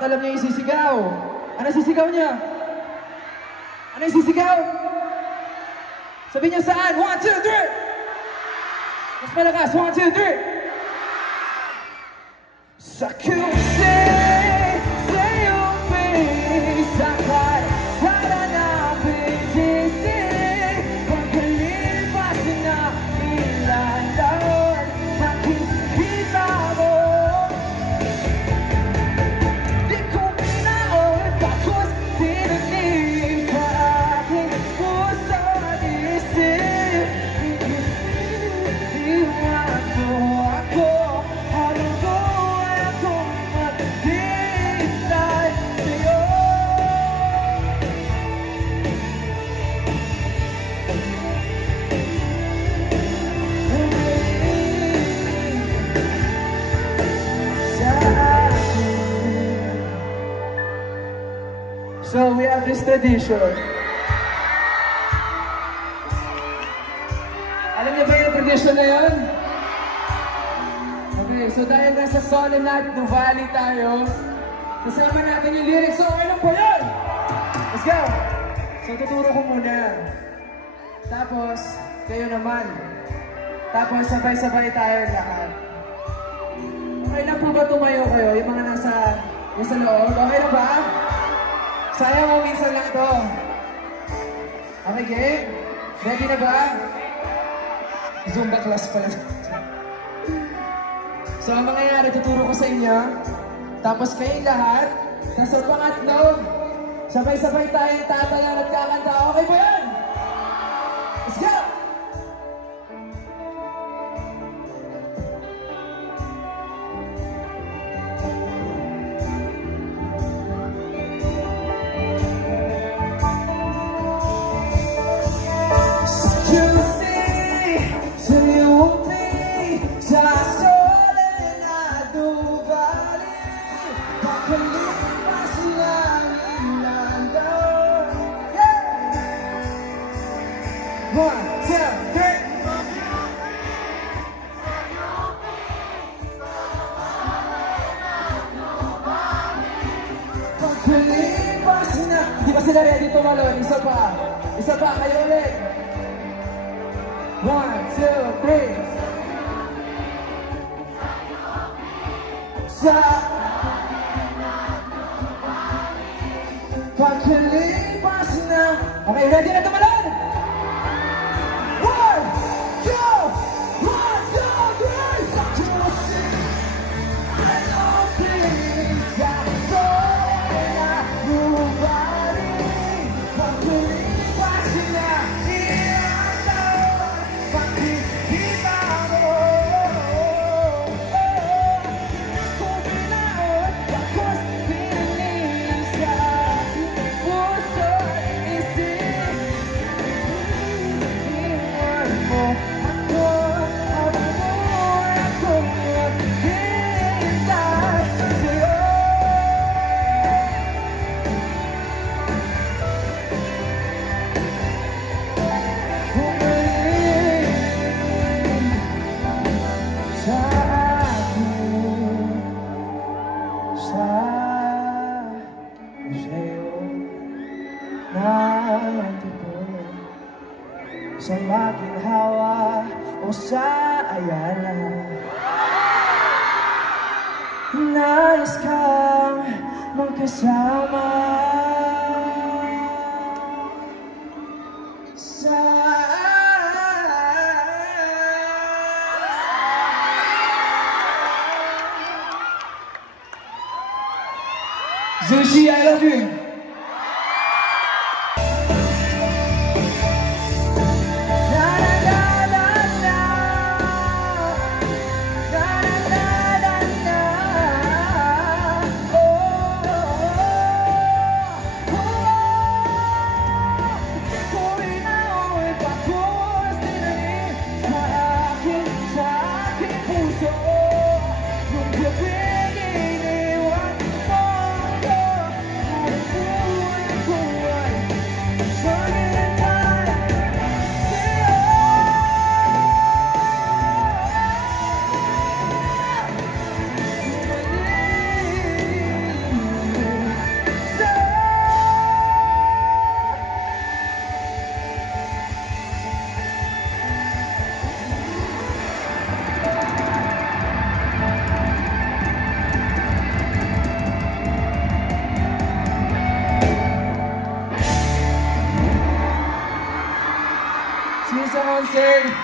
dapat alam niya yung sisigaw. Ano sisigaw niya? Ano yung sisigaw? Sabi niya saan? 1, 2, 3! Mas malakas, 1, 2, 3! Sa QC, sa'yo sakay para napitisig pagkalipas na ilan taon nakikita mo. Di ko pinaon tapos tinanim sa aking puso at isip. Iwan mo ako, habang buhay akong maghihintay sa'yo. So we have this tradition. Alam niyo ba yung tradition na yun? Okay, so dahil nasa solemn night ng Valley tayo, kasama natin yung lyrics. So okay lang po yun! Let's go! So tuturo ko muna. Tapos, kayo naman. Tapos sabay-sabay tayo lahat. Okay lang po ba tumayo kayo? Yung mga nasa loob? Okay lang ba? Sayang mo minsan lang to. Okay, game? Ready na ba? Zumba class pala. So, ang mangyayari, tuturo ko sa inyo. Tapos kayong lahat, sa pangatlo, sabay-sabay tayong tatayan at kakanta. Okay ba yan? Let's go! Hindi ba sila ready tumalon? Isa pa, kayo ulit. 1, 2, 3. Sa pagkalipas na. Okay, ready na tumalon? 1, 2, 3. Sa QC, I don't think that's all na nobody. Pagkalipas na ilang taon, makikita mo. Kung pinaon, tapos pinanin sa aking puso at isip. Iwan mo ako, habang buhay akong maghihintay sa'yo. Sa maginhawa o sa ayala, nais kang magkasama sa Sushi, I love you. Sir